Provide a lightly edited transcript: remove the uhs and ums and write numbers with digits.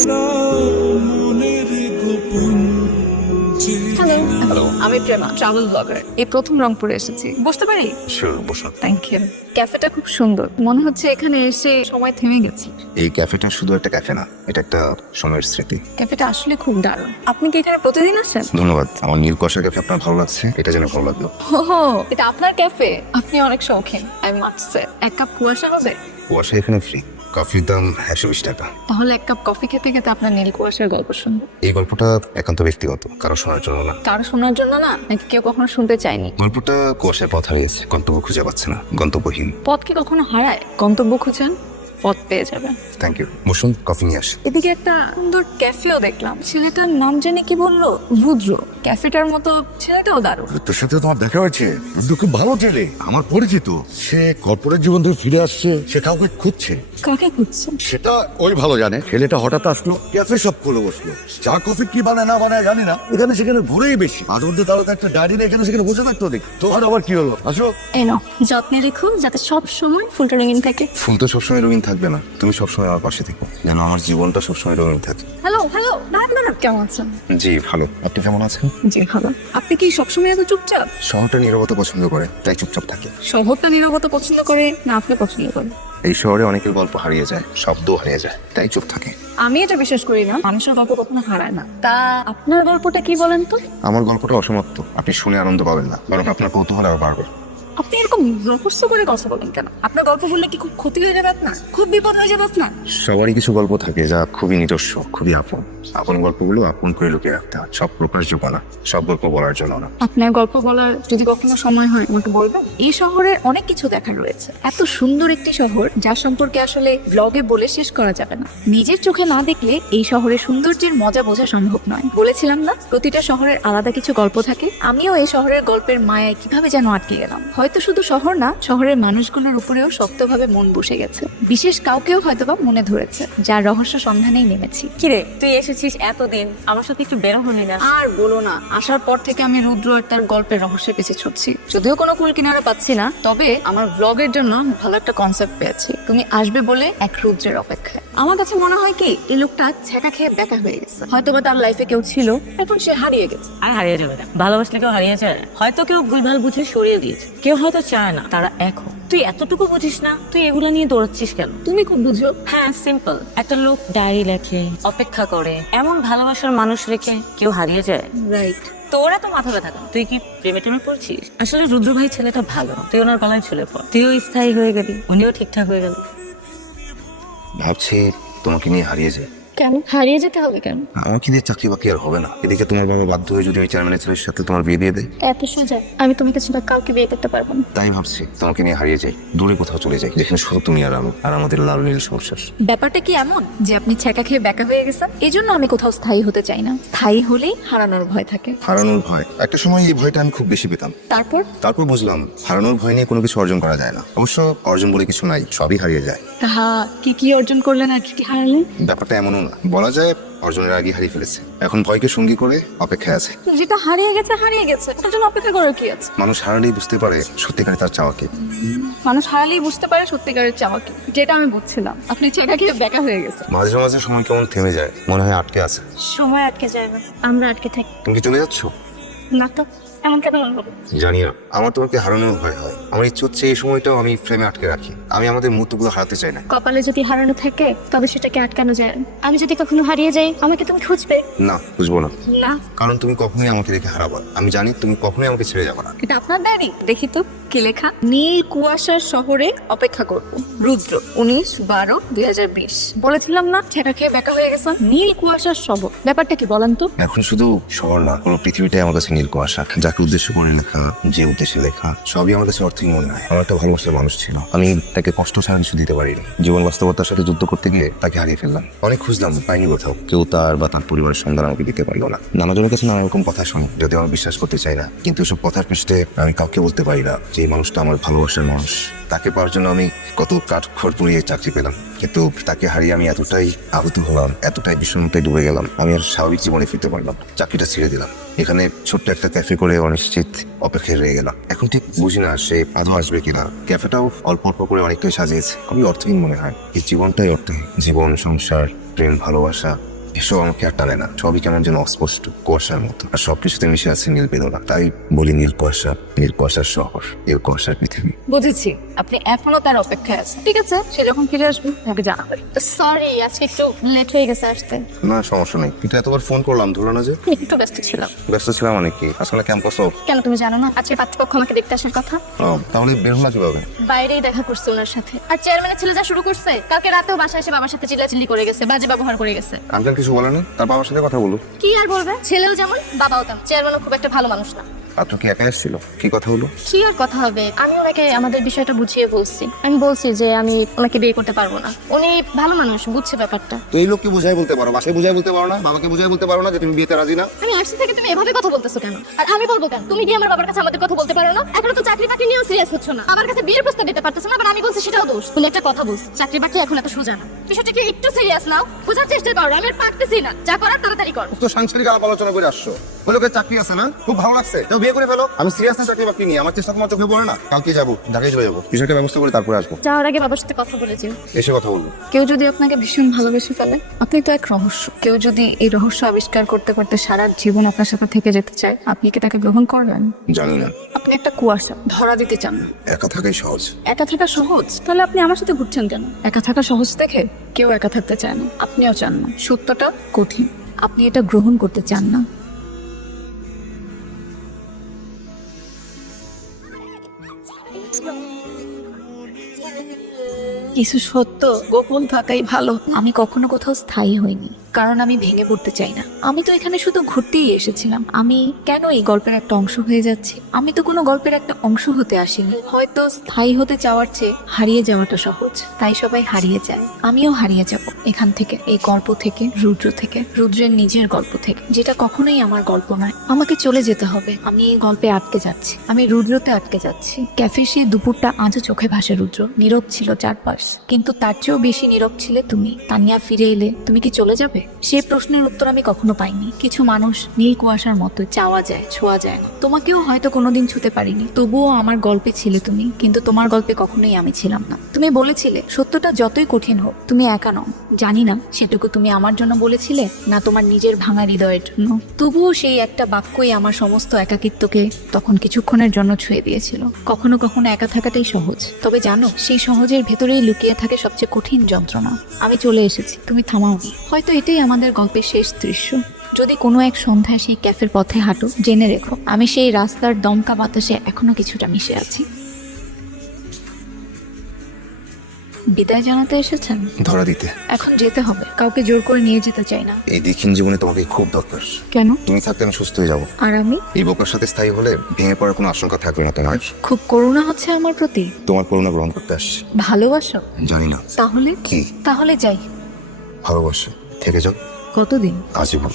Hello hello, আমি Prema, travel blogger. এই প্রথম রংপুরে এসেছি, বসতে পারি? শিওর, বসুন। Thank you. ক্যাফেটা খুব সুন্দর, মনে হচ্ছে এখানে এসে সময় থেমে গেছি। এই ক্যাফেটা শুধু একটা ক্যাফে না, এটা একটা সময়ের স্মৃতি। ক্যাফেটা আসলে খুব দারুণ। আপনি কি এখানে প্রতিদিন আসেন? ধন্যবাদ। আমার নীল কষা ক্যাফে আপনার ভালো লাগছে, এটা জেনে ভালো লাগলো। ওহো, এটা আপনার ক্যাফে? আপনি অনেক শৌখিন, আই মাস্ট সে। এক কাপ কুয়াশা হবে? কুয়াশা এখানে ফ্রি, কফির দাম 120 টাকা। তাহলে এক কাপ কফি খেতে খেতে আপনার নীল কুয়াশার গল্প শুনবো। এই গল্পটা একান্ত ব্যক্তিগত, কারো শোনার জন্য না। কারো শোনার জন্য না, নাকি কেউ কখনো শুনতে চায়নি? গল্পটা কুয়াশায় পথ হারিয়েছে, গন্তব্য খুঁজে পাচ্ছে না, গন্তব্যহীন। পথ কি কখনো হারায়? গন্তব্য খুঁজেন, পথ পেয়ে যাবেন। Thank you. বসুন, কফি নিয়ে আসি। এদিকে একটা সুন্দর ক্যাফেও দেখলাম, ছেলেটার নাম জেনে কি বললো, রুদ্র। ক্যাফেটার মতো ছেলেটাও দারুণ। তোর সাথে তোমার দেখা হয়েছে, কিন্তু খুব ভালো ছেলে, আমার পরিচিত। সে কর্পোরেট জীবন থেকে ফিরে আসছে, সে কাউকে খুঁজছে। কাকে খুঁজছেন? সেটা ওই ভালো জানে। ছেলেটা হঠাৎ আসলো, ক্যাফে সব খুলে বসলো। চা কফি কি বানায় না বানায় জানি না, এখানে সেখানে ঘুরেই বেশি। মাঝে মধ্যে তাহলে তো একটা ডায়েরি নিয়ে এখানে সেখানে বসে থাকতো দেখি। তোমার আবার কি হলো? আসো। এই নাও, যত্নে রেখো যাতে সব সময় ফুলটা রঙিন থাকে। ফুল তো সবসময় রঙিন থাকবে না, তুমি সবসময় আমার পাশে থেকো, যেন আমার জীবনটা সবসময় রঙিন থাকে। হ্যালো হ্যালো, দাঁড়ান, কেমন আছেন? জি ভালো, আপনি কেমন আছেন? জি ভালো। আপনি কি সবসময় এত চুপচাপ? শহরটা নীরবতা পছন্দ করে, তাই চুপচাপ থাকে। শহরটা নীরবতা পছন্দ করে না আপনি পছন্দ করেন? এই শহরে অনেকের গল্প হারিয়ে যায়, শব্দ হারিয়ে যায়, তাই চুপ থাকে। আমি এটা বিশ্বাস করি না, মানুষের গল্প কখনো হারায় না। তা আপনার গল্পটা কি বলেন তো? আমার গল্পটা অসমাপ্ত, আপনি শুনে আনন্দ পাবেন না, বরং আপনার কৌতূহল আরো বাড়বে। আপনি এরকম রহস্য করে কথা বলেন কেন? আপনার গল্প বললে কি খুব ক্ষতি হয়ে যাবে আপনার? খুব বিপদ হয়ে যাবে আপনার? সবারই কিছু গল্প থাকে যা খুবই নিজস্ব, খুবই আপন। আপন গল্পগুলো আপন করে লুকিয়ে রাখতে হয়, সব প্রকাশযোগ্য না, সব গল্প বলার জন্য না। আপনার গল্প বলার যদি কখনো সময় হয় আমাকে বলবেন। এই শহরে অনেক কিছু দেখার রয়েছে, এত সুন্দর একটি শহর যার সম্পর্কে আসলে ব্লগে বলে শেষ করা যাবে না। নিজের চোখে না দেখলে এই শহরের সৌন্দর্যের মজা বোঝা সম্ভব নয়। বলেছিলাম না, প্রতিটা শহরের আলাদা কিছু গল্প থাকে। আমিও এই শহরের গল্পের মায়ায় কিভাবে যেন আটকে গেলাম। হয়তো শুধু শহর না, শহরের মানুষগুলোর উপরেও শক্তভাবে মন বসে গেছে। বিশেষ কাউকেও হয়তোবা মনে ধরেছে, যার রহস্য সন্ধানেই নেমেছি। কিরে, তুই এসেছিস এতদিন, আমার সাথে একটু বেরো হলি না? আর বলো না, আসার পর থেকে আমি রুদ্র আর তার গল্পের রহস্যের পিছে ছুটছি। যদিও কোনো কুল কিনারা পাচ্ছি না, তবে আমার ব্লগের জন্য ভালো একটা কনসেপ্ট পেয়েছি। তুমি আসবে বলে এক রুদ্রের অপেক্ষায়। আমার কাছে মনে হয় কি, এই লোকটা ছ্যাঁকা খেয়ে বেকা হয়ে গেছে। হয়তোবা তার লাইফে কেউ ছিল, এখন সে হারিয়ে গেছে। আর হারিয়ে যাবে না, ভালোবাসলে কেউ হারিয়ে যায়? হয়তো কেউ ভুলভাল বুঝে সরিয়ে দিয়েছে, কেউ হয়তো চায় না তারা এখন। তুই এতটুকু বুঝিস না, তুই এগুলো নিয়ে দৌড়াচ্ছিস কেন? তুমি খুব বুঝো। হ্যাঁ, সিম্পল। একটা লোক ডায়েরি লেখে, অপেক্ষা করে, এমন ভালোবাসার মানুষ রেখে কেউ হারিয়ে যায়? রাইট। তোরা তো মাথা ব্যথা কেন? তুই কি প্রেমে টেমে পড়ছিস? আসলে রুদ্র ভাই ছেলেটা ভালো, তুই ওনার গলায় ঝুলে পড়। তুইও স্থায়ী হয়ে গেলি, উনিও ঠিকঠাক হয়ে গেল। ভাবছি তোমাকে নিয়ে হারিয়ে যায়। কেন হারিয়ে যেতে হবে কেন? আমাকে দিয়ে চাকরি বাকরি আর হবে না। এদিকে তোমার বাবা বাধ্য হয়ে যদি ওই চেয়ারম্যানের ছেলের সাথে তোমার বিয়ে দিয়ে দেয়, এত সোজা? আমি তোমাকে ছাড়া কাউকে বিয়ে করতে পারবো না। তাই ভাবছি তোমাকে নিয়ে হারিয়ে যাই, দূরে কোথাও চলে যাই, যেখানে শুধু তুমি আর আমি, আর আমাদের লাল নীল সংসার। ব্যাপারটা কি এমন যে আপনি ছ্যাঁকা খেয়ে বেকা হয়ে গেছেন? এই জন্য আমি কোথাও স্থায়ী হতে চাই না। স্থায়ী হলেই হারানোর ভয় থাকে। হারানোর ভয়, একটা সময় এই ভয়টা আমি খুব বেশি পেতাম। তারপর বুঝলাম হারানোর ভয় নিয়ে কোনো কিছু অর্জন করা যায় না। অবশ্য অর্জন বলে কিছু নাই, সবই হারিয়ে যায়। তাহা কি কি অর্জন করলেন আর কি কি হারালেন? ব্যাপারটা এমনও না, বলা যায় অর্জনের আগে হারিয়ে ফেলেছে, এখন ভয়কে সঙ্গী করে অপেক্ষায় আছে। যেটা হারিয়ে গেছে হারিয়ে গেছে, ওটার জন্য অপেক্ষা করার কি আছে? মানুষ হারালেই বুঝতে পারে সত্যিকারে তার চাওয়াকে। মানুষ হারালেই বুঝতে পারে সত্যিকারের চাওয়া কি, যেটা আমি বুঝছিলাম। আপনি ছ্যাঁকা খেয়ে বেকা হয়ে গেছে। মাঝে মাঝে সময় কেমন থেমে যায়, মনে হয় আটকে আছে। সময় আটকে যায় না, আমরা আটকে থাকি। তুমি কি চলে যাচ্ছ? না তো, এমন কেন হবে? জানি না, আমার তোমাকে হারানোর ভয় হয়। আমার ইচ্ছে হচ্ছে এই সময়টাও আমি ফ্রেমে আটকে রাখি। আমি আমাদের মুহূর্তগুলো হারাতে চাই না। কপালে যদি হারানো থাকে তবে সেটাকে আটকানো যায় না। আমি যদি কখনো হারিয়ে যাই, আমাকে তুমি খুঁজবে না, বুঝবো না, না। কারণ তুমি কখনোই আমাকে রেখে হারাবা। আমি জানি তুমি কখনোই আমাকে ছেড়ে যাবে না। এটা আপনার ডায়েরি, দেখি তো কি লেখা। নীল কুয়াশার শহরে অপেক্ষা করব, রুদ্র, 19/12/2020। বলেছিলাম না ছ্যাঁকা খেয়ে বেকা হয়ে গেছেন? নীল কুয়াশার শহর, ব্যাপারটা কি বলেন তো? এখন শুধু শহর না, পুরো পৃথিবীটাই আমার কাছে নীল কুয়াশা। যাকে উদ্দেশ্য করে লেখা, যে উদ্দেশ্যে লেখা, সবই আমার কাছে অর্থহীন মনে হয়। আমার একটা ভালোবাসার মানুষ ছিল, আমি তাকে কষ্ট ছাড়া কিছু দিতে পারিনি। জীবন বাস্তবতার সাথে যুদ্ধ করতে গিয়ে তাকে হারিয়ে ফেললাম। অনেক খুঁজলাম, পাইনি কোথাও। কেউ তার বা তার পরিবারের সন্ধান আমাকে দিতে পারলো না। নানাজনের কাছে নানা রকম কথা শুনি, যদিও আমি বিশ্বাস করতে চাই না। কিন্তু সব কথার পৃষ্ঠে আমি কাউকে বলতে পারি না যে এই মানুষটা আমার ভালোবাসার মানুষ। তাকে পাওয়ার জন্য আমি কত কাঠখড় পুড়িয়ে চাকরি পেলাম, কিন্তু তাকে হারিয়ে আমি এতটাই আহত হলাম, এতটাই বিষণ্ণতায় ডুবে গেলাম, আমি আর স্বাভাবিক জীবনে ফিরতে পারলাম। চাকরিটা ছেড়ে দিলাম, এখানে ছোট্ট একটা ক্যাফে করে অনিশ্চিত অপেক্ষায় রয়ে গেলাম। এখন ঠিক বুঝি না সে আদৌ আসবে কিনা। ক্যাফেটাও অল্প অল্প করে অনেকটাই সাজিয়েছে, খুবই অর্থহীন মনে হয়। এই জীবনটাই অর্থহীন। জীবন, সংসার, প্রেম, ভালোবাসা এসব আমাকে আর টানে না, সবই কেমন যেন অস্পষ্ট, কুয়াশার মতো। আর সবকিছুতে মিশে আছে নীল বেদনা। তাই বলি নীল কুয়াশা, নীল কুয়াশার শহর, নীল কুয়াশার পৃথিবী। বুঝেছি, আপনি এখনো তার অপেক্ষায় আছেন। ঠিক আছে, সে যখন ফিরে আসবে তাকে জানাবেন। সরি, আজকে একটু লেট হয়ে গেছে আসতে। না সমস্যা নেই, কিন্তু এতবার ফোন করলাম ধরো না যে। একটু ব্যস্ত ছিলাম। ব্যস্ত ছিলাম মানে কি, আসলে ক্যাম্পাস অফ। কেন তুমি জানো না আজকে পাত্রপক্ষ আমাকে দেখতে আসার কথা? তাহলে বের হলো কিভাবে? বাইরেই দেখা করছে ওনার সাথে। আর চেয়ারম্যানের ছেলে যা শুরু করছে, কালকে রাতেও বাসায় এসে বাবার সাথে চিল্লাচিল্লি করে গেছে, বাজে ব্যবহার করে গেছে। আঙ্কেল কিছু বলেনি? তার বাবার সাথে কথা বলো। কি আর বলবে, ছেলেও যেমন বাবাও তেমন। চেয়ারম্যানও খুব একটা ভালো মানুষ না। আপনি কি একা এসেছিল? কি কথা হলো? কি আর কথা হবে, আমি ওনাকে আমাদের বিষয়টা বুঝিয়ে বলছি। আমি বলছি যে আমি ওনাকে বিয়ে করতে পারবো না। উনি ভালো মানুষ, বুঝছে ব্যাপারটা। তো এই লোককে বুঝাই বলতে পারো, বাসায় বুঝাই বলতে পারো না, বাবাকে বুঝাই বলতে পারো না যে তুমি বিয়েতে রাজি না? আমি আসছি থেকে তুমি এভাবে কথা বলতেছো কেন? আর আমি বলবো কেন? তুমি কি আমার বাবার কাছে আমাদের কথা বলতে পারো না? এখনো তো চাকরি বাকরি নিয়েও সিরিয়াস হচ্ছ না। আমার কাছে বিয়ের প্রস্তাব দিতে পারতেছো না, আবার আমি বলছি সেটাও দোষ। তুমি একটা কথা বলছো, চাকরি বাকরি এখন এত সোজা না। বিষয়টা কি একটু সিরিয়াস নাও, বোঝার চেষ্টা করো। আমি আর পারতেছি না, যা করার তাড়াতাড়ি করো। তো সাংসারিক আলাপ আলোচনা করে আসছো, ওই লোকের চাকরি আছে না, খুব ভালো লাগছে, তো বিয়ে করে ফেলো। আমি সিরিয়াস না চাকরি বাকরি নিয়ে, আমার চেষ্টা তোমার চোখে পড়ে না। কালকে যাবো, ঢাকায় চলে যাবো, বিষয়টা ব্যবস্থা করে তারপরে আসবো। যাওয়ার আগে বাবার সাথে কথা বলেছি। এসে কথা বলবো। কেউ যদি আপনাকে ভীষণ ভালোবেসে ফেলে, আপনি তো এক রহস্য। কেউ যদি এই রহস্য আবিষ্কার করতে করতে সারা জীবন আপনার সাথে থেকে যেতে চায়, আপনি কি তাকে গ্রহণ করবেন? জানি না, আপনি একটা কুয়াশা, ধরা দিতে চান না। একা থাকাই সহজ। একা থাকা সহজ? তাহলে আপনি আমার সাথে ঘুরছেন কেন? একা থাকা সহজ দেখে কেউ একা থাকতে চায় না, আপনিও চান না। সত্যটা কঠিন, আপনি এটা গ্রহণ করতে চান না। কিছু সত্য গোপন থাকাই ভালো। আমি কখনো কোথাও স্থায়ী হইনি, কারণ আমি ভেঙে পড়তে চাই না। আমি তো এখানে শুধু ঘুরতেই এসেছিলাম। আমি কেন এই গল্পের একটা অংশ হয়ে যাচ্ছি? আমি তো কোনো গল্পের একটা অংশ হতে আসিনি। হয়তো স্থায়ী হতে চাওয়ার চেয়ে হারিয়ে যাওয়াটা সহজ, তাই সবাই হারিয়ে যায়। আমিও হারিয়ে যাব এখান থেকে, এই গল্প থেকে, রুদ্র থেকে, রুদ্রের নিজের গল্প থেকে, যেটা কখনোই আমার গল্প নয়। আমাকে চলে যেতে হবে। আমি এই গল্পে আটকে যাচ্ছি, আমি রুদ্রতে আটকে যাচ্ছি। ক্যাফে সে দুপুরটা আজও চোখে ভাসে। রুদ্র নীরব ছিল চারপাশ, কিন্তু তার চেয়েও বেশি নীরব ছিলে তুমি। তানিয়া ফিরে এলে তুমি কি চলে যাবে? সেই প্রশ্নের উত্তর আমি কখনো পাইনি। কিছু মানুষ নীল কুয়াশার মতো, চাওয়া যায়, ছোঁয়া যায় না। তোমাকেও হয়তো কোনোদিন ছুতে পারিনি, তবুও আমার গল্পে ছিলে তুমি। কিন্তু তোমার গল্পে কখনোই আমি ছিলাম না। তুমি বলেছিলে সত্যটা যতই কঠিন হোক তুমি একা নও। জানি না সেটুকু তুমি আমার জন্য বলেছিলে না তোমার নিজের ভাঙা হৃদয়ের জন্য। তবুও সেই একটা বাক্যই আমার সমস্ত একাকিত্বকে তখন কিছুক্ষণের জন্য ছুঁয়ে দিয়েছিল। কখনো কখনো একা থাকাটাই সহজ, তবে জানো সেই সহজের ভেতরেই লুকিয়ে থাকে সবচেয়ে কঠিন যন্ত্রণা। আমি চলে এসেছি, তুমি থামাওনি। হয়তো এটাই আমাদের গল্পের শেষ দৃশ্য। যদি কোনো এক সন্ধ্যায় সেই ক্যাফের পথে হাঁটো, জেনে রেখো আমি সেই রাস্তার দমকা বাতাসে এখনো কিছুটা মিশে আছি। বিদায় জানাতে এসেছেন? ধরা দিতে। এখন যেতে হবে, কাউকে জোর করে নিয়ে যেতে চাই না। এই দীক্ষিণ জীবনে তোমাকে খুব দরকার। কেন? তুমি থাকতে আমি সুস্থ হয়ে যাবো। আর আমি? এই বোকার সাথে স্থায়ী হলে ভেঙে পড়ার কোনো আশঙ্কা থাকবে না তোমার। খুব করুণা হচ্ছে আমার প্রতি। তোমার করুণা গ্রহণ করতে আসছি। ভালোবাসো? জানি না। তাহলে কি? তাহলে যাই। ভালোবাসা থেকে যাও। কতদিন? আজীবন।